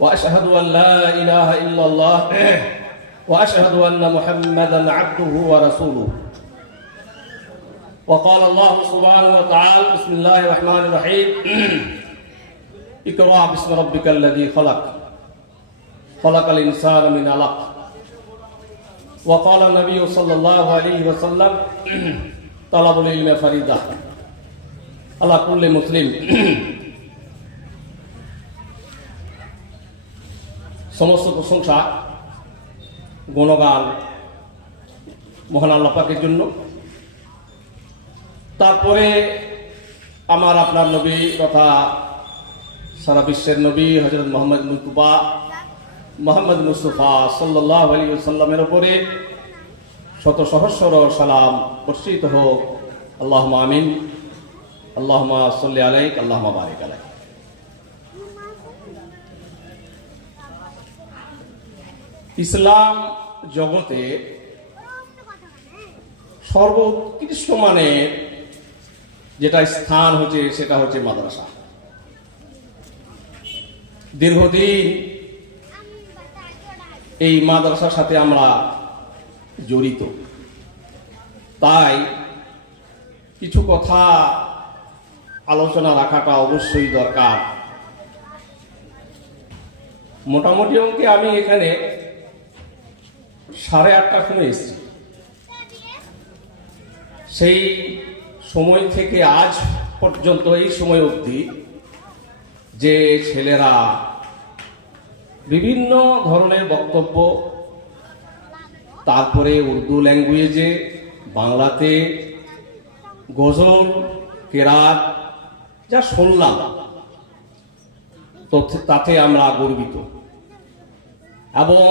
وأشهد أن لا إله إلا الله وأشهد أن محمدا عبده ورسوله. وقال الله سبحانه وتعالى بسم الله الرحمن الرحيم. اقرأ باسم ربك الذي خلق. خلق الإنسان من علق. وقال النبي صلى الله عليه وسلم طلب العلم فريضة على كل مسلم. সমস্ত প্রশংসা, গুণগান মহান আল্লাহ পাকের জন্য। তারপরে আমার আপনার নবী তথা সারা বিশ্বের নবী হজরত মোহাম্মদ মুস্তুফা মোহাম্মদ মুস্তফা সাল্লাহ আলী সাল্লামের ওপরে শত সহস্র সালাম বর্ষিত হোক। আল্লাহ আমিন। আল্লাহ সাল্লি আলাইক আল্লাহ বারিক আলাইক। ইসলাম জগতে সর্বোৎকৃষ্ট মানের যেটা স্থান হচ্ছে, সেটা হচ্ছে মাদ্রাসা। দীর্ঘদিন এই মাদ্রাসার সাথে আমরা জড়িত। তাই কিছু কথা আলোচনা রাখাটা অবশ্যই দরকার। মোটামুটি অঙ্কে আমি এখানে সাড়ে আটটার সময় এসেছি। সেই সময় থেকে আজ পর্যন্ত, এই সময় অবধি যে ছেলেরা বিভিন্ন ধরনের বক্তব্য, তারপরে উর্দু ল্যাঙ্গুয়েজে, বাংলাতে, গজল, কেরাত, যা শুনলাম তো তাতে আমরা গর্বিত। এবং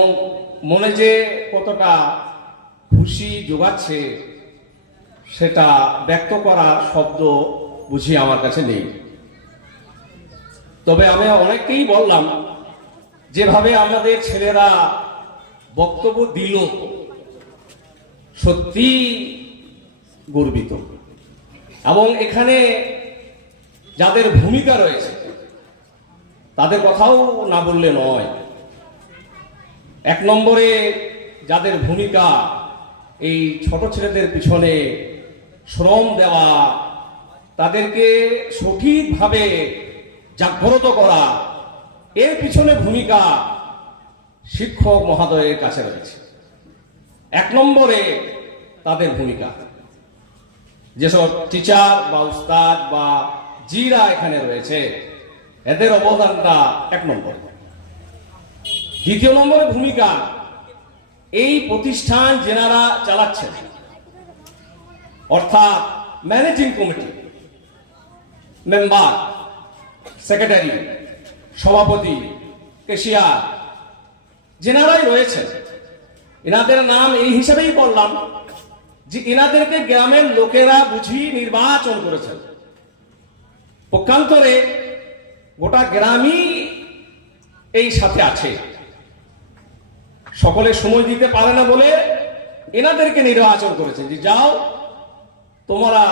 মনে যে কতটা খুশি যোগাচ্ছে সেটা ব্যক্ত করার শব্দ বুঝি আমার কাছে নেই। তবে আমি অনেককেই বললাম, যেভাবে আমাদের ছেলেরা বক্তব্য দিল, সত্যি গর্বিত। এবং এখানে যাদের ভূমিকা রয়েছে, তাদের কথাও না বললে নয়। এক নম্বরে যাদের ভূমিকা এই ছোট ছেলেদের পিছনে শ্রম দেওয়া, তাদেরকে সঠিকভাবে জাগ্রত করা, এর পিছনে ভূমিকা শিক্ষক মহাদয়ের কাছে রয়েছে। এক নম্বরে তাদের ভূমিকা। যেসব টিচার বা উস্তাদ বা জিরা এখানে রয়েছে, এদের অবদানটা এক নম্বর। দ্বিতীয় নম্বরের ভূমিকা, এই প্রতিষ্ঠান যেনারা চালাচ্ছেন, অর্থাৎ ম্যানেজিং কমিটি, মেম্বার, সেক্রেটারি, সভাপতি, কেশিয়ার, যেনারাই রয়েছেন, এনাদের নাম এই হিসাবেই বললাম যে এনাদেরকে গ্রামের লোকেরা বুঝি নির্বাচন করেছেন। পক্ষান্তরে গোটা গ্রামই এই সাথে আছে। সকলে সময় দিতে পারে না বলে এনাদেরকে নির্বাচন করেছে। যে যাও, তোমরা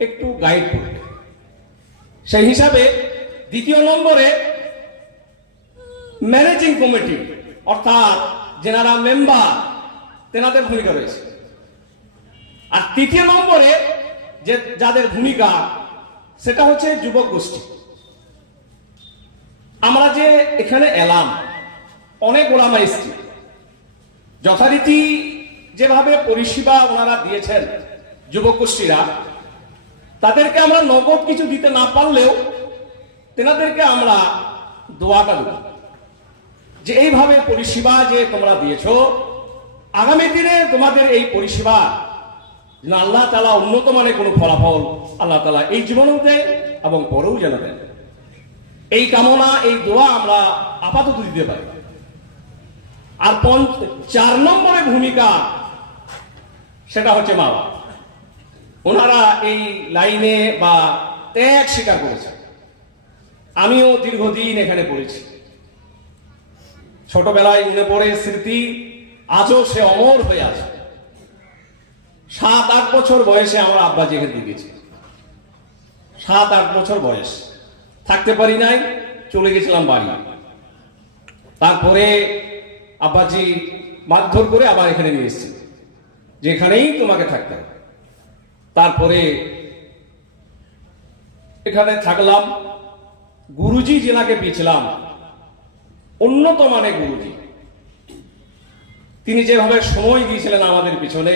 একটু গাইড করবে সেই হিসাবে দ্বিতীয় নম্বরে ম্যানেজিং কমিটি অর্থাৎ যেনারা মেম্বার তেনাদের ভূমিকা রয়েছে। আর তৃতীয় নম্বরে যে যাদের ভূমিকা, সেটা হচ্ছে যুবক গোষ্ঠী। আমরা যে এখানে এলাম অনেক ওলামা এসছি। যথারীতি যেভাবে পরিষেবা ওনারা দিয়েছেন যুবক গোষ্ঠীরা তাদেরকে আমরা নগদ কিছু দিতে না পারলেও তেনাদেরকে আমরা দোয়াটা দেব যে এইভাবে পরিষেবা যে তোমরা দিয়েছ, আগামী দিনে তোমাদের এই পরিষেবা আল্লাহ তালা উন্নত মানের কোনো ফলাফল আল্লাহ তালা এই জীবনেও দেয় এবং পরেও যেন দেন। এই কামনা, এই দোয়া আমরা আপাতত দিতে পারি। আর চার নম্বরের ভূমিকা সেটা হচ্ছে মা বাবা। ওনারা এই লাইনে বা ত্যাগ স্বীকার করেছে আমিও দীর্ঘদিন এখানে পড়েছি। ছোটবেলায় মনে পড়ে স্মৃতি, আজও সে অমর হয়ে আছে। সাত, আট বছর বয়সে আমার আব্বা এখানে দিয়েছে সাত, আট বছর বয়স। থাকতে পারি নাই, চলে গেছিলাম বাড়ি। তারপরে আব্বাজি মারধর করে আবার এখানে নিয়ে এসেছি, যেখানেই তোমাকে থাকতে হবে। তারপরে এখানে থাকলাম, গুরুজি জেনাকে পেয়েছিলাম উন্নত মানে গুরুজি। তিনি যেভাবে সময় দিয়েছিলেন আমাদের পিছনে,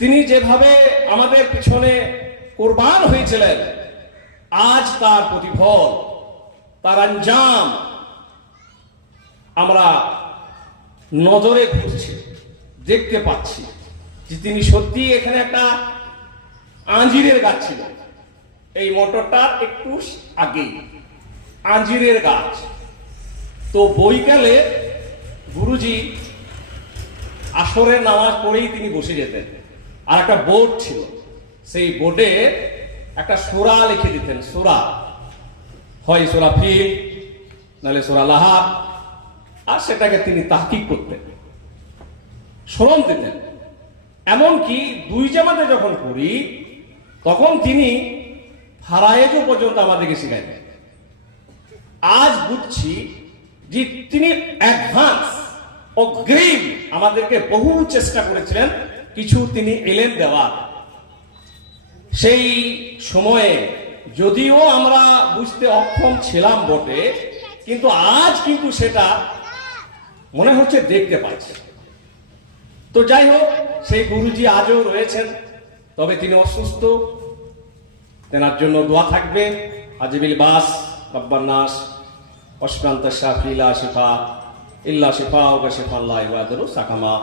তিনি যেভাবে আমাদের পিছনে কোরবান হয়েছিলেন, আজ তার প্রতিফল, তার আঞ্জাম, আমরা নজরে ঘুরছি দেখতে পাচ্ছি যে তিনি সত্যি এখানে একটা আঞ্জিরের গাছ ছিল। এই মোটরটা একটু আগেই। আঞ্জিরের গাছ। তো বৈকালে গুরুজি আসরের নামাজ পড়েই তিনি বসে যেতেন। আর একটা বোর্ড ছিল। সেই বোর্ডে একটা সোরা লিখে দিতেন, সোরা। হয় সোরা ফিল, নাহলে সোরা লাহাব। আর সেটাকে তিনি তাহকিক করতেন। স্মরণ দিতেন। এমনকি দুই জামাতে যখন পড়ি, তখন তিনি ফারায়েজও পর্যন্ত আমাদেরকে শিখাইতেন। আজ বুঝছি যে তিনি অ্যাডভান্স অগ্রিম আমাদেরকে বহু চেষ্টা করেছিলেন, কিছু তিনি এলেন দেওয়ার। সেই সময়ে যদিও আমরা বুঝতে অক্ষম ছিলাম বটে, কিন্তু আজ কিন্তু সেটা মনে হচ্ছে দেখতে পাচ্ছে তো যাই হোক, সেই গুরুজি আজও রয়েছেন, তবে তিনি অসুস্থ। তেনার জন্য দোয়া থাকবে। আজিবিল বাস রব্বার নাস অশ্রান্ত শাফিলা শিফা, ইল্লা শিফা ও শিফা আল্লাহ ইবাদরু সাকামা।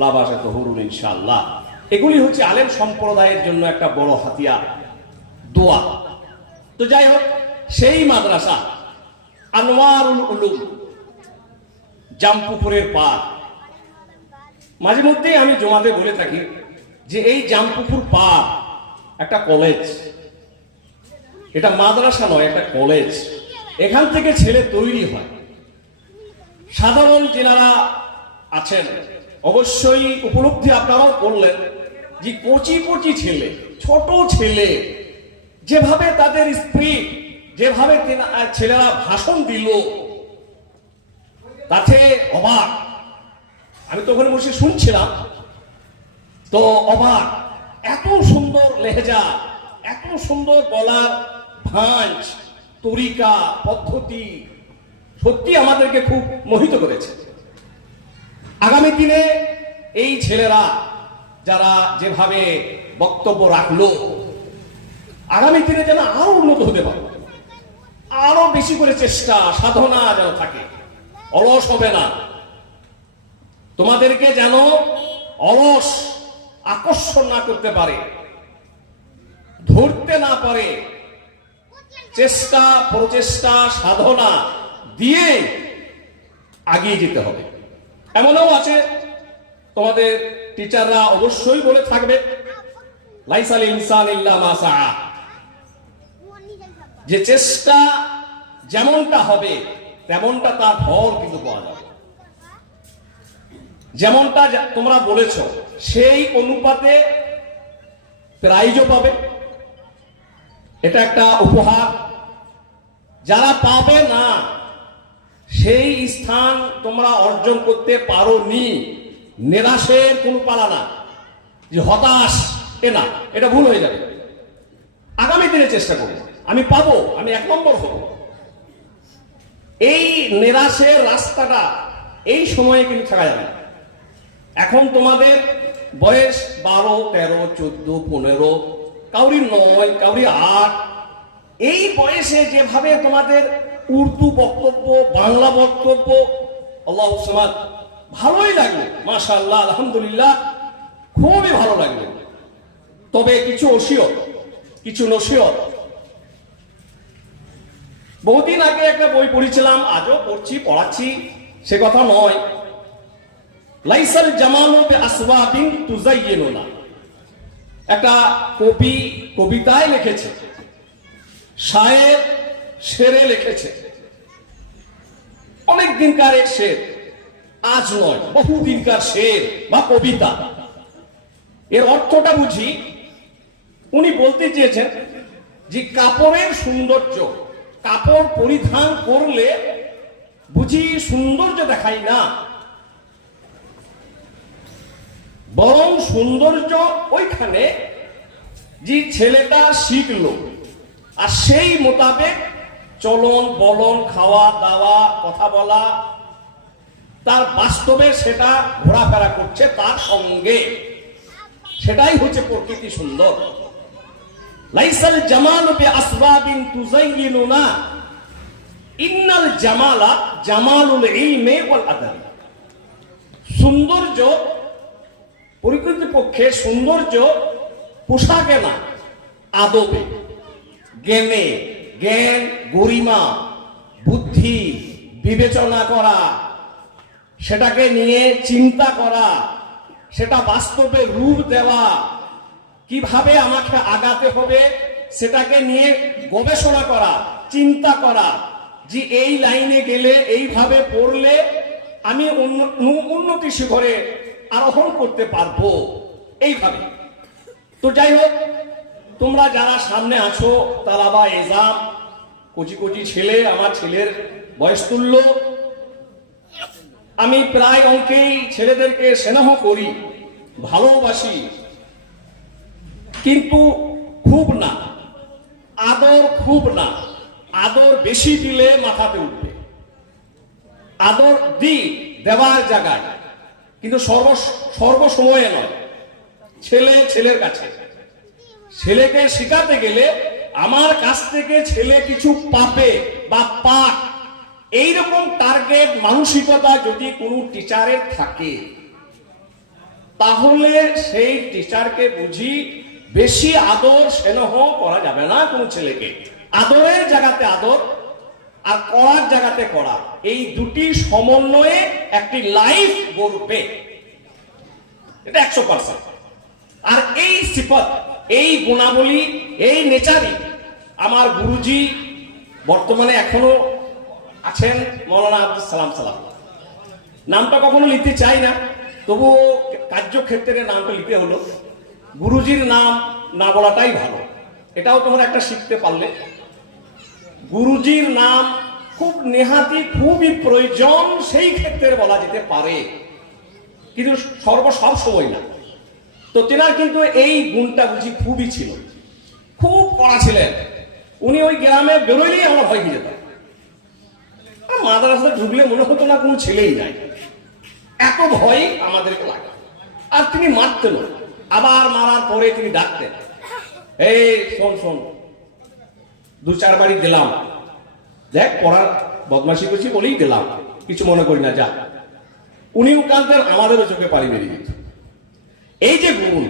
লাবাসাত হুরুন ইনশাআল্লাহ। এগুলি হচ্ছে আলেম সম্প্রদায়ের জন্য একটা বড় হাতিয়ার, দোয়া। তো যাই হোক, সেই মাদ্রাসা আনোয়ারুল উলুম জামপুকুরের পার মাঝে মধ্যেই আমি জমাতে বলে থাকি যে এই জামপুকুর পার একটা কলেজ এটা মাদ্রাসা নয়, একটা কলেজ এখান থেকে ছেলে তৈরি হয়। সাধারণ যেনারা আছেন। অবশ্যই উপলব্ধি আপনারাও করলেন যে কচি কচি ছেলে, ছোট ছেলে, যেভাবে তাদের স্ত্রী, যেভাবে ছেলেরা ভাষণ দিল তাতে অবাক। আমি তো ওখানে বসে শুনছিলাম। তো অবাক, এত সুন্দর লেহেজা, এত সুন্দর বলার ভাঁজ, তরিকা, পদ্ধতি, সত্যি আমাদেরকে খুব মোহিত করেছে। আগামী দিনে এই ছেলেরা যারা যেভাবে বক্তব্য রাখল, আগামী দিনে যেন আরও উন্নত হতে পারে, আরও বেশি করে চেষ্টা, সাধনা যেন থাকে। অলস হবে না। তোমাদেরকে যেন অলস আকর্ষণ না করতে পারে, ধরতে না পারে, চেষ্টা, প্রচেষ্টা, সাধনা দিয়ে আগিয়ে যেতে হবে। এমনও আছে, তোমাদের টিচাররা অবশ্যই বলে থাকবে, লাইসাল যে চেষ্টা যেমনটা হবে তেমনটা তার ফল কিন্তু পাওয়া যাবে। যেমনটা তোমরা বলেছ, সেই অনুপাতে প্রাইজও পাবে। এটা একটা উপহার। যারা পাবে না, সেই স্থান তোমরা অর্জন করতে পারো নি নিরাশের কোনো পালা না, যে হতাশ, এ না, এটা ভুল হয়ে যাবে। আগামী দিনে চেষ্টা করব। আমি পাবো, আমি এক নম্বর হব। এই নিরাশের রাস্তাটা এই সময়ে কিন্তু থাকা যাবে। এখন তোমাদের বয়স বারো, তেরো, চোদ্দ, পনেরো, কাউরি নয়, কাউরি আট, এই বয়সে যেভাবে তোমাদের উর্দু বক্তব্য, বাংলা বক্তব্য, আল্লাহ ভালোই লাগল, মাশাআল্লাহ, আলহামদুলিল্লাহ, খুবই ভালো লাগল তবে কিছু ওসিয়ত কিছু নসিয়ত বহুদিন আগে একটা বই পড়েছিলাম, আজও পড়ছি, পড়াচ্ছি, সে কথা নয়। লাইসাল জামালু বে আসওয়াবিন তুজাইয়িনুনা। একটা কবি কবিতায় লিখেছে শায়ের শেরে লিখেছে। অনেক দিনকার এক শের, আজ নয়, বহু দিনকার শের বা কবিতা। এর অর্থটা বুঝি, উনি বলতে চেয়েছেন যে কাপড়ের সৌন্দর্য কাপড় পরিধান করলে বুঝি সৌন্দর্য দেখাই না। বরং সৌন্দর্য ওইখানে যে ছেলেটা শিখলো, আর সেই মোতাবেক চলন, বলন, খাওয়া, দাওয়া, কথা বলা, তার বাস্তবে সেটা ঘোরাফেরা করছে তার সঙ্গে। সেটাই হচ্ছে প্রকৃতি সুন্দর। লাইসাল জামাল বে আসবাবিন তুজাইয়িনুনা। ইন্নাল জামালা জামালুল ইলমে ওয়াল আদাব। সৌন্দর্য প্রকৃতি পক্ষে সৌন্দর্য পোশাকে না, আদবে। জ্ঞানে, জ্ঞান, গরিমা, বুদ্ধি, বিবেচনা করা, সেটাকে নিয়ে চিন্তা করা, সেটা বাস্তবে রূপ দেওয়া কীভাবে আমাকে আগাতে হবে সেটাকে নিয়ে গবেষণা করা, চিন্তা করা, যে এই লাইনে গেলে, এইভাবে পড়লে আমি উন্নতি শিখরে আরোহণ করতে পারব। এইভাবে। তো যাই হোক, তোমরা যারা সামনে আছো তারা বা এজাম কচি কচি ছেলে, আমার ছেলের বয়স তুল্য, আমি প্রায় অঙ্কেই ছেলেদেরকে স্নেহ করি, ভালোবাসি কিন্তু খুব না। আদর খুব না। আদর বেশি দিলে মাথাতে উঠবে। আদর দি দেওয়ার জায়গায়, কিন্তু সর্ব, সর্বসময়ে নয়। ছেলে ছেলের কাছে। ছেলেকে শেখাতে গেলে আমার কাছ থেকে ছেলে কিছু পাবে বা পাক। এইরকম টার্গেট মানসিকতা যদি কোনো টিচারের থাকে, তাহলে সেই টিচারকে বুঝি বেশি আদর, স্নেহ করা যাবে না কোনো ছেলেকে। আদরের জায়গাতে আদর আর করার জায়গাতে করা। এই দুটি সমন্বয়ে একটি লাইফ গড়বে। এটা একশো পার্সেন্ট। আর এই সিফত, এই গুণাবলী, এই নেচারই আমার গুরুজি বর্তমানে এখনও আছেন মৌলানা আব্দুল সালাম সালাম। নামটা কখনো লিখতে চাই না, তবুও কার্যক্ষেত্রে নামটা লিখতে হলো। গুরুজির নাম না বলাটাই ভালো। এটাও তোমরা একটা শিখতে পারলে। গুরুজির নাম খুব নেহাতি, খুবই প্রয়োজন, সেই ক্ষেত্রে বলা যেতে পারে। কিন্তু সর্ব, সব সময় না। তো তেনার কিন্তু এই গুণটা বুঝি খুবই ছিল। খুব কড়া ছিলেন। উনি ওই গ্রামে বেরোলেই আমরা ভয় খেয়ে যেতাম মাদ্রাসা ঢুকলে মনে হতো না কোনো ছেলেই নাই। এত ভয় আমাদেরকে লাগে। আর তিনি মারতেন আবার মারার পরে তিনি ডাকতেন এই, শোন শোন, দু চার বাড়ি দিলাম দেখ, পড়ার বদমাসি করছি বলেই গেলাম। কিছু মনে করি না, যা। উনিও কাঁদতেন, আমাদেরও চোখে পানি বেরিয়ে যেত। এই যে গুণ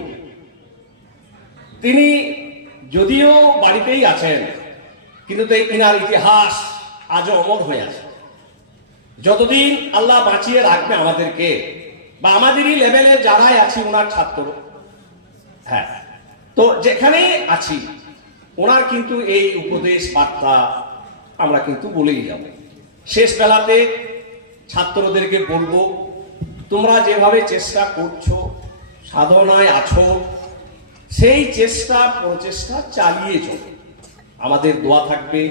তিনি যদিও বাড়িতেই আছেন, কিন্তু তিনার ইতিহাস আজও অমর হয়ে আছে। যতদিন আল্লাহ বাঁচিয়ে রাখবে আমাদেরকে, বা আমাদেরই লেভেলে যারাই আছি ওনার ছাত্র হ্যাঁ। তো যেখানেই আছি, ওনার কিন্তু এই উপদেশ বার্তা আমরা কিন্তু বলেই যাব। শেষ বেলাতে ছাত্রদেরকে বলব, তোমরা যেভাবে চেষ্টা করছ, সাধনায় আছো, সেই চেষ্টা, প্রচেষ্টা চালিয়ে চলো। আমাদের দোয়া থাকবে,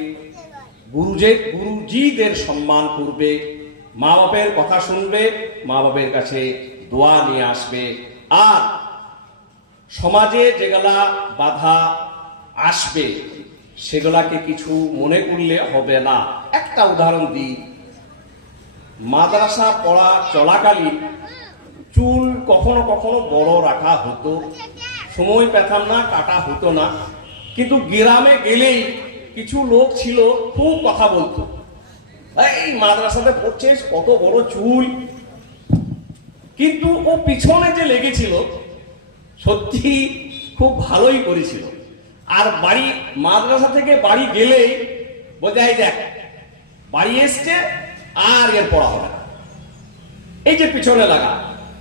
গুরুজে, গুরুজিদের সম্মান করবে মা বাপের কথা শুনবে মা বাপের কাছে দোয়া নিয়ে আসবে। আর সমাজে যেগুলা বাধা আসবে, সেগুলাকে কিছু মনে করলে হবে না। একটা উদাহরণ দিই। মাদ্রাসা পড়া চলাকালীন চুল কখনো কখনো বড় রাখা হতো। সময় পেতাম না, কাটা হতো না। কিন্তু গ্রামে গেলেই কিছু লোক ছিল, খুব কথা বলতো। এই মাদ্রাসাতে পড়ছিস, কত বড় চুল। কিন্তু ও পিছনে যে লেগেছিল সত্যি খুব ভালোই করেছিল। আর বাড়ি, মাদ্রাসা থেকে বাড়ি গেলে বোঝাই দেখ, বাড়ি এসছে, আর এর পড়া হবে না। এই যে পিছনে লাগা,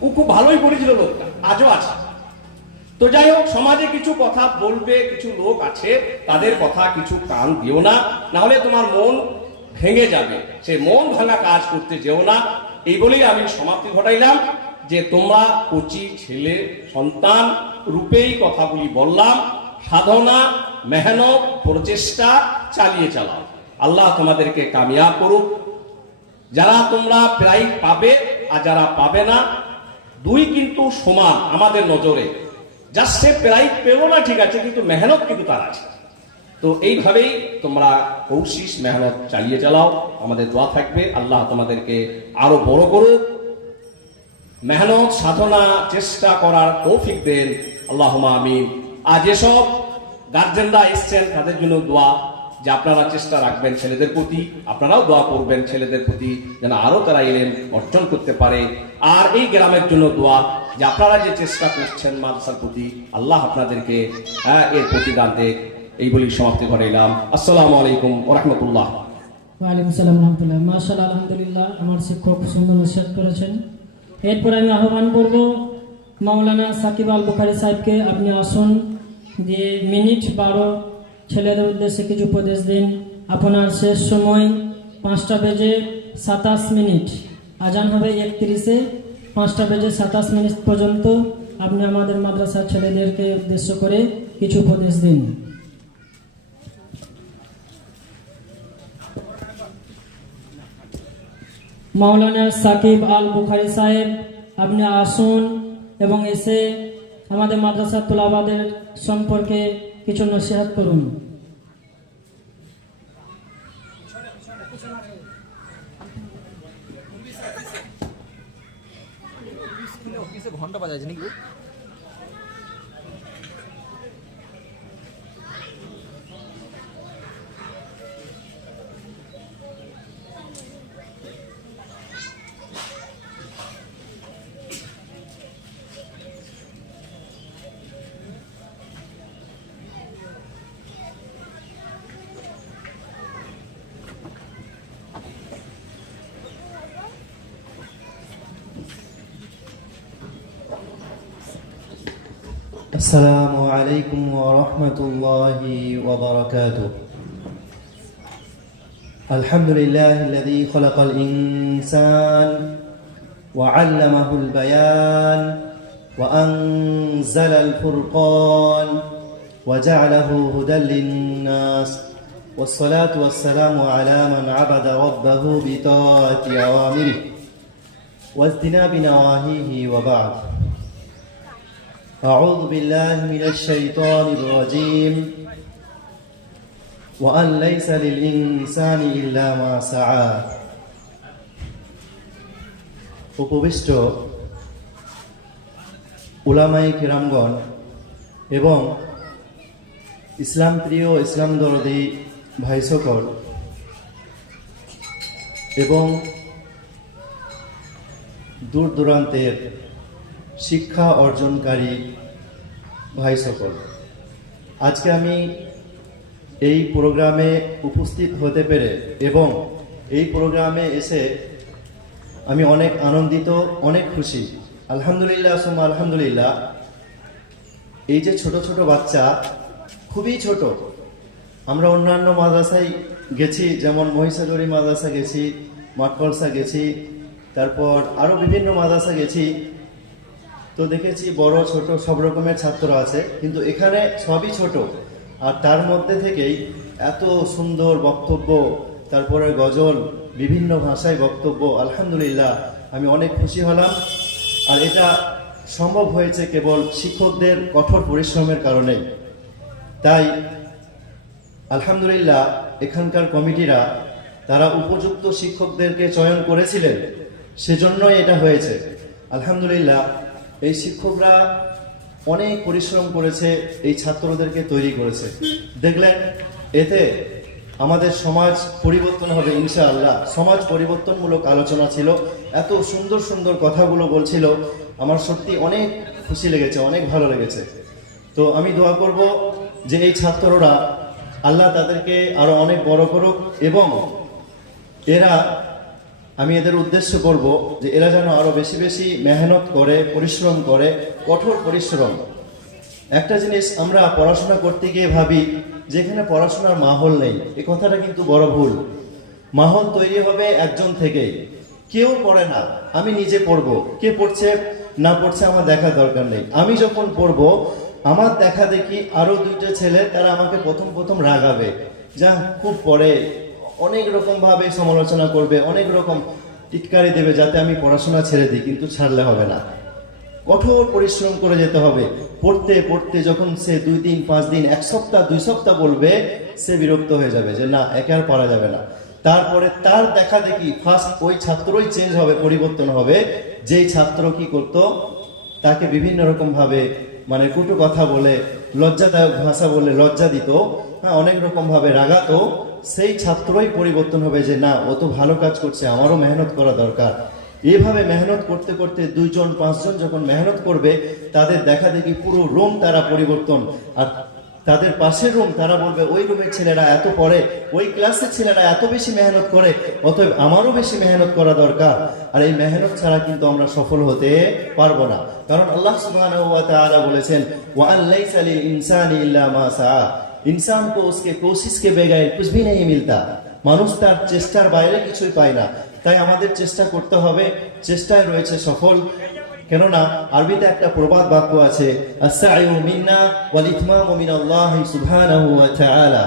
ও খুব ভালোই করেছিল লোকটা, আজও আছে। তো যাই হোক, সমাজে কিছু কথা বলবে, কিছু লোক আছে, তাদের কথা কিছু কান দিও না না হলে তোমার মন ভেঙে যাবে। সে মন ভাঙা কাজ করতে যেও না, এই বলেই আমি সমাপ্তি ঘটাইলাম। যে তোমরা কচি ছেলে সন্তান রূপেই কথাগুলি বললাম, সাধনা, মেহনত, প্রচেষ্টা চালিয়ে চালাও। আল্লাহ তোমাদেরকে কামিয়াব করুক। যারা তোমরা প্রায় পাবে আর যারা পাবে না, দুই কিন্তু সমান আমাদের নজরে। যা সে প্রায় পেল না, ঠিক আছে, কিন্তু মেহনত কিন্তু তার আছে। তো এইভাবেই তোমরা কৌশিস, মেহনত চালিয়ে চালাও। আমাদের দোয়া থাকবে। আল্লাহ তোমাদেরকে আরও বড় করুক। মেহনত সাধনা চেষ্টা করার তৌফিক দেন। আল্লাহ আমিন। আর যেসব গার্জেনরা এসছেন তাদের জন্য দোয়া যে আপনারা চেষ্টা রাখবেন ছেলেদের প্রতি আপনারাও দোয়া করবেন ছেলেদের প্রতি যেন আরও তারা এলেন অর্জন করতে পারে। আর এই গ্রামের জন্য দোয়া যে আপনারা যে চেষ্টা করছেন মাদ্রাসার প্রতি আল্লাহ আপনাদেরকে হ্যাঁ, এর প্রতিদান দেখ এই বলি সমাপ্তি ঘটাইলাম আসসালামু আলাইকুম ওরহমতুল্লাহ ওয়ালাইকুম সালাম রহমতুল্লাহ। মার্শাল আলহামদুলিল্লাহ আমার শিক্ষক সুন্দর করেছেন। এরপর আমি আহ্বান করব মাওলানা সাকিব আল বুখারি সাহেবকে আপনি আসুন দিয়ে মিনিট বারো ছেলেদের উদ্দেশ্যে কিছু উপদেশ দিন। আপনার শেষ সময় পাঁচটা বেজে সাতাশ মিনিট। আজান হবে একত্রিশে। পাঁচটা বেজে সাতাশ মিনিট পর্যন্ত আপনি আমাদের মাদ্রাসার ছেলেদেরকে উদ্দেশ্য করে কিছু উপদেশ দিন। মাওলানা সাকিব আল বুখারি সাহেব, আপনি আসুন এবং এসে আমাদের মাদ্রাসা তোলাবাদের সম্পর্কে কিছু নসিহাত করুন। ঘণ্টা বাজাচ্ছে নাকি السلام عليكم ورحمة الله وبركاته. الحمد لله الذي خلق الإنسان وعلمه البيان وأنزل الفرقان وجعله هدى للناس. والصلاة والسلام على من عبد ربه بطاعة أوامره. واجتناب نواهيه وبعد. أعوذ بالله من الشيطان الرجيم وأن ليس للإنسان إلا ما سعى উপবিষ্ট উলামাই কিরামগণ এবং ইসলাম প্রিয় ইসলাম দরদি ভাই সকল এবং দূর দূরান্তের শিক্ষা অর্জনকারী ভাই সকল। আজকে আমি এই প্রোগ্রামে উপস্থিত হতে পেরে এবং এই প্রোগ্রামে এসে আমি অনেক আনন্দিত, অনেক খুশি। আলহামদুলিল্লাহ সোমা আলহামদুলিল্লাহ। এই যে ছোট ছোট বাচ্চা, খুবই ছোট। আমরা অন্যান্য মাদ্রাসায় গেছি, যেমন মহিষাদরি মাদ্রাসা গেছি মাটকলসা গেছি, তারপর আরও বিভিন্ন মাদ্রাসা গেছি। তো দেখেছি বড়, ছোট সব রকমের ছাত্র আছে, কিন্তু এখানে সবই ছোট। আর তার মধ্যে থেকেই এত সুন্দর বক্তব্য, তারপরে গজল, বিভিন্ন ভাষায় বক্তব্য, আলহামদুলিল্লাহ, আমি অনেক খুশি হলাম। আর এটা সম্ভব হয়েছে কেবল শিক্ষকদের কঠোর পরিশ্রমের কারণে। তাই আলহামদুলিল্লাহ, এখানকার কমিটিরা, তারা উপযুক্ত শিক্ষকদেরকে চয়ন করেছিলেন। সেজন্যই এটা হয়েছে। আলহামদুলিল্লাহ এই শিক্ষকরা অনেক পরিশ্রম করেছে, এই ছাত্রদেরকে তৈরি করেছে। দেখলেন, এতে আমাদের সমাজ পরিবর্তন হবে, ইনশাআল্লাহ। সমাজ পরিবর্তনমূলক আলোচনা ছিল, এত সুন্দর সুন্দর কথাগুলো বলছিল, আমার সত্যি অনেক খুশি লেগেছে, অনেক ভালো লেগেছে। তো আমি দোয়া করব যে এই ছাত্ররা আল্লাহ তাদেরকে আরও অনেক বড় করুক এবং এরা আমি এদের উদ্দেশ্য করব যে এরা যেন আরও বেশি বেশি মেহনত করে, পরিশ্রম করে, কঠোর পরিশ্রম। একটা জিনিস আমরা পড়াশোনা করতে গিয়ে ভাবি, যেখানে পড়াশোনার মাহল নেই, এ কথাটা কিন্তু বড় ভুল। মাহল তৈরি হবে একজন থেকে। কেউ পড়ে না, আমি নিজে পড়ব। কে পড়ছে, না পড়ছে আমার দেখার দরকার নেই। আমি যখন পড়ব, আমার দেখা দেখি আরও দুইটা ছেলে, তারা আমাকে প্রথম প্রথম রাগাবে। যা খুব পড়ে অনেক রকম ভাবে সমালোচনা করবে, অনেক রকম টিটকারি দেবে যাতে আমি পড়াশোনা ছেড়ে দিই, কিন্তু ছাড়লে হবে না। কঠোর পরিশ্রম করে যেতে হবে। পড়তে পড়তে যখন সে দুই দিন, পাঁচ দিন, এক সপ্তাহ, দুই সপ্তাহ বলবে, সে বিরক্ত হয়ে যাবে যে না, একে আর পারা যাবে না। তারপরে তার দেখা দেখি ফার্স্ট ওই ছাত্রই চেঞ্জ হবে, পরিবর্তন হবে। যেই ছাত্র কি করত, তাকে বিভিন্ন রকম ভাবে মানে কুটু কথা বলে, লজ্জাদায়ক ভাষা বলে লজ্জা দিত হ্যাঁ অনেক রকম ভাবে রাগাতো। সেই ছাত্রই পরিবর্তন হবে যে, না, ও তো ভালো কাজ করছে, আমারও মেহনত করা দরকার। এভাবে মেহনত করতে করতে দুইজন, পাঁচজন যখন মেহনত করবে, তাদের দেখা দেখি পুরো রুম তারা পরিবর্তন। আর তাদের পাশের রুম তারা বলবে, ওই রুমের ছেলেরা এত পড়ে, ওই ক্লাসের ছেলেরা এত বেশি মেহনত করে, অতএব আমারও বেশি মেহনত করা দরকার। আর এই মেহনত ছাড়া কিন্তু আমরা সফল হতে পারব না। কারণ আল্লাহ সুবহানাহু বলেছেন इंसान को उसके कोशिश के बगैर कुछ भी नहीं मिलता মানুষ তার চেষ্টার বাইরে কিছুই পায় না তাই আমাদের চেষ্টা করতে হবে চেষ্টায় রয়েছে সফল কেননা আরবিতে একটা প্রবাদ বাক্য আছে আস-সা'য়ু মিন্না ওয়াল ইতমামু মিনাল্লাহি সুবহানাহু ওয়া তাআলা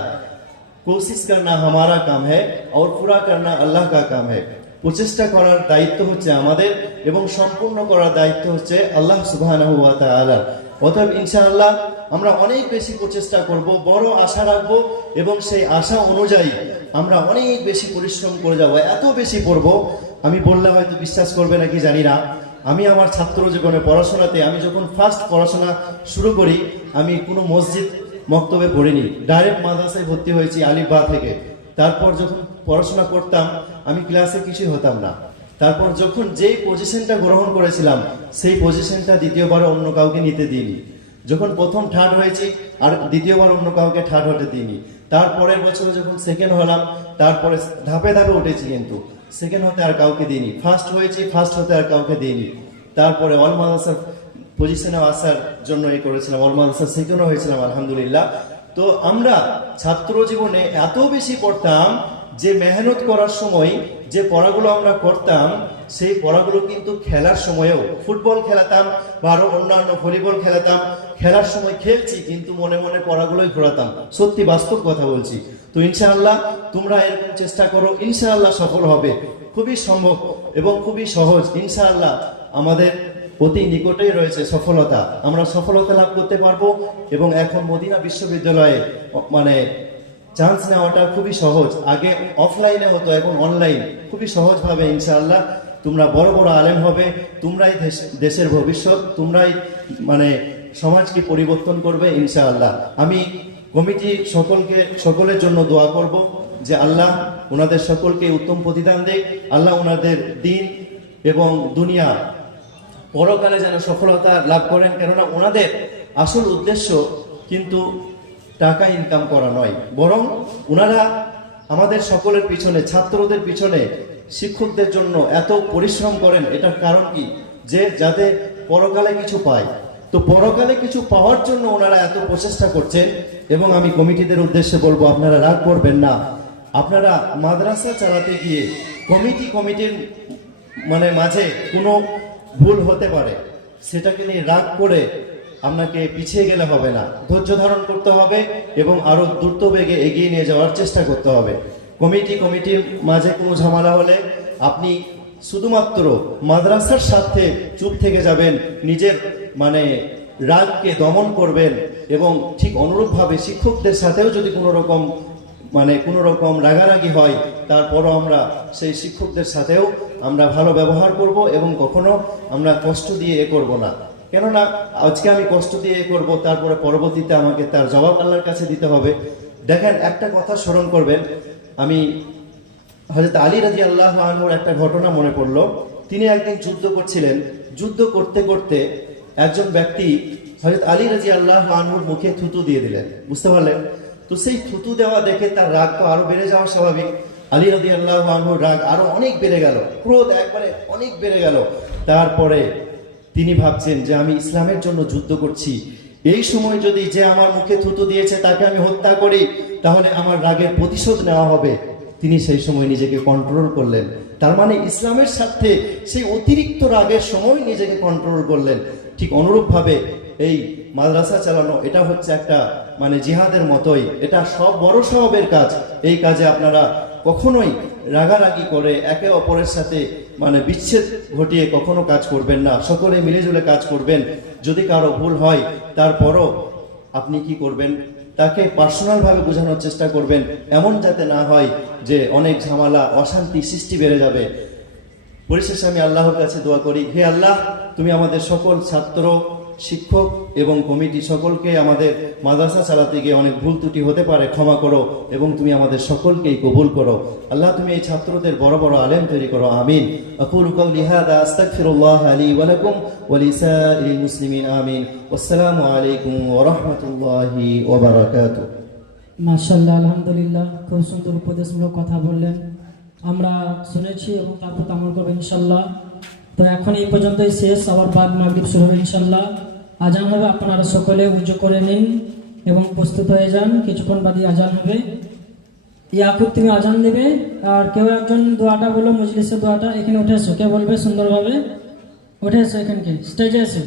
কোশিশ করনা हमारा काम है और पूरा करना अल्लाह का काम है প্রচেষ্টা করার দায়িত্ব হচ্ছে আমাদের এবং সম্পূর্ণ করার দায়িত্ব হচ্ছে আল্লাহ সুবহানাহু ওয়া তাআলার অতএব ইনশাআল্লাহ আমরা অনেক বেশি প্রচেষ্টা করব, বড় আশা রাখব এবং সেই আশা অনুযায়ী আমরা অনেক বেশি পরিশ্রম করে যাব। এত বেশি পড়ব আমি বললে হয়তো বিশ্বাস করবে নাকি জানি না। আমি আমার ছাত্র জীবনে পড়াশোনাতে, আমি যখন ফার্স্ট পড়াশোনা শুরু করি, আমি কোনো মসজিদ মক্তবে পড়িনি। ডাইরেক্ট মাদ্রাসায় ভর্তি হয়েছি আলিফবা থেকে। তারপর যখন পড়াশোনা করতাম, আমি ক্লাসে কিছুই হতাম না। তারপর যখন যেই পজিশনটা গ্রহণ করেছিলাম, সেই পজিশনটা দ্বিতীয়বার অন্য কাউকে নিতে দিইনি। যখন প্রথম থার্ড হয়েছি, আর দ্বিতীয়বার অন্য কাউকে থার্ড হতে দিইনি। তারপরের বছর যখন সেকেন্ড হলাম, তারপরে ধাপে ধাপে উঠেছি কিন্তু। সেকেন্ড হতে আর কাউকে দিইনি। ফার্স্ট হয়েছি ফার্স্ট হতে আর কাউকে দিইনি। তারপরে অল মাদ্রাসার পজিশনে আসার জন্য এই করেছিলাম অল মাদ্রাসার সেকেন্ডও হয়েছিলাম, আলহামদুলিল্লাহ। তো আমরা ছাত্র জীবনে এত বেশি পড়তাম যে মেহনত করার সময় যে পড়াগুলো আমরা করতাম, সেই পড়াগুলো কিন্তু খেলার সময়েও, ফুটবল খেলাতাম বা আরও অন্যান্য ভলিবল খেলাতাম, খেলার সময় খেলছি কিন্তু মনে মনে পড়াগুলোই ঘোরাতাম। সত্যি বাস্তব কথা বলছি। তো ইনশাআল্লাহ তোমরা এরকম চেষ্টা করো, ইনশাআল্লাহ সফল হবে। খুবই সম্ভব এবং খুবই সহজ। ইনশাআল্লাহ আমাদের অতি নিকটেই রয়েছে সফলতা। আমরা সফলতা লাভ করতে পারব এবং এখন মদিনা বিশ্ববিদ্যালয়ে মানে চান্স নেওয়াটা খুবই সহজ। আগে অফলাইনে হতো, এখন অনলাইন খুবই সহজভাবে, ইনশাআল্লাহ, তোমরা বড় বড় আলেম হবে, তোমরাই দেশ- দেশের ভবিষ্যৎ, তোমরাই মানে সমাজকে পরিবর্তন করবে, ইনশাআল্লাহ। আমি কমিটি সকলকে, সকলের জন্য দোয়া করব যে আল্লাহ ওনাদের সকলকে উত্তম প্রতিদান দেখ আল্লাহ ওনাদের দিন এবং দুনিয়া পরকালে যেন সফলতা লাভ করেন, কেননা ওনাদের আসল উদ্দেশ্য কিন্তু টাকা ইনকাম করা নয়। বরং ওনারা আমাদের সকলের পিছনে, ছাত্রদের পিছনে, শিক্ষকদের জন্য এত পরিশ্রম করেন। এটার কারণ কি? যে যাতে পরকালে কিছু পায়। তো পরকালে কিছু পাওয়ার জন্য ওনারা এত প্রচেষ্টা করছেন এবং আমি কমিটিদের উদ্দেশ্যে বলব, আপনারা রাগ করবেন না। আপনারা মাদ্রাসা চালাতে গিয়ে কমিটি কমিটির মানে মাঝে কোনো ভুল হতে পারে। সেটাকে নিয়ে রাগ করে আপনাকে পিছিয়ে গেলে হবে না। ধৈর্য ধারণ করতে হবে এবং আরও দ্রুত বেগে এগিয়ে নিয়ে যাওয়ার চেষ্টা করতে হবে। কমিটি, কমিটির মাঝে কোনো ঝামেলা হলে আপনি শুধুমাত্র মাদ্রাসার সাথে চুপ থেকে যাবেন, নিজের মানে রাগকে দমন করবেন এবং ঠিক অনুরূপভাবে শিক্ষকদের সাথেও যদি কোনো রকম মানে কোনো রকম রাগারাগি হয়, তারপরও আমরা সেই শিক্ষকদের সাথেও আমরা ভালো ব্যবহার করব এবং কখনো আমরা কষ্ট দিয়ে এ করব না। কেননা আজকে আমি কষ্ট দিয়ে করব, তারপরে পরবর্তীতে আমাকে তার জবাব আল্লাহর কাছে দিতে হবে। দেখেন, একটা কথা স্মরণ করবেন। আমি হজরত আলী রাজি আল্লাহ আনহুর একটা ঘটনা মনে পড়ল। তিনি একদিন যুদ্ধ করছিলেন। যুদ্ধ করতে করতে একজন ব্যক্তি হজরত আলী রাজি আল্লাহ আনহুর মুখে থুতু দিয়ে দিলেন। বুঝতে পারলেন? তো সেই থুতু দেওয়া দেখে তার রাগ তো আরও বেড়ে যাওয়া স্বাভাবিক। আলী রদি আল্লাহ আনহুর রাগ আরও অনেক বেড়ে গেল। ক্রোধ একবারে অনেক বেড়ে গেল। তারপরে তিনি ভাবছেন যে আমি ইসলামের জন্য যুদ্ধ করছি। এই সময় যদি যে আমার মুখে থুতু দিয়েছে তাকে আমি হত্যা করি, তাহলে আমার রাগের প্রতিশোধ নেওয়া হবে। তিনি সেই সময় নিজেকে কন্ট্রোল করলেন। তার মানে ইসলামের সাথে সেই অতিরিক্ত রাগের সময় নিজেকে কন্ট্রোল করলেন। ঠিক অনুরূপভাবে এই মাদ্রাসা চালানো, এটা হচ্ছে একটা মানে জিহাদের মতোই। এটা সব বড় স্বভাবের কাজ। এই কাজে আপনারা কখনোই রাগারাগি করে একে অপরের সাথে মানে বিচ্ছেদ ঘটিয়ে কখনো কাজ করবেন না। সকলে মিলেজুলে কাজ করবেন। যদি কারও ভুল হয়, তারপরও আপনি কি করবেন? তাকে পার্সোনালভাবে বোঝানোর চেষ্টা করবেন। এমন যাতে না হয় যে অনেক ঝামেলা, অশান্তি সৃষ্টি বেড়ে যাবে। পরিশেষে আমি আল্লাহর কাছে দোয়া করি, হে আল্লাহ, তুমি আমাদের সকল ছাত্র শিক্ষক এবং কমিটি সকলকে আমাদের মাদ্রাসা চালাতে গিয়ে অনেক ভুল ত্রুটি হতে পারে, ক্ষমা করো এবং তুমি আমাদের সকলকেই কবুল করো। আল্লাহ, তুমি এই ছাত্রদের বড় বড় আলেম তৈরি করো, আমিন। আসসালামু আলাইকুম খুব সুন্দর উপদেশমূলক কথা বললেন। আমরা শুনেছি এবং তারপর আমল করব ইনশাল্লাহ তো এখন এই পর্যন্তই শেষ। আবার বাদ মাগরীব শুরু হবে ইনশাল্লাহ আজান হবে, আপনারা সকলে উজু করে নিন এবং প্রস্তুত হয়ে যান। কিছুক্ষণ বাদে আজান হবে। ইয়াকুব, তুমি আজান দেবে। আর কেউ একজন দোয়াটা বলো, মজলিসের দোয়াটা এখানে উঠে এসো। কে বলবে? সুন্দরভাবে উঠে এসো এখানকে। স্টেজে এসো।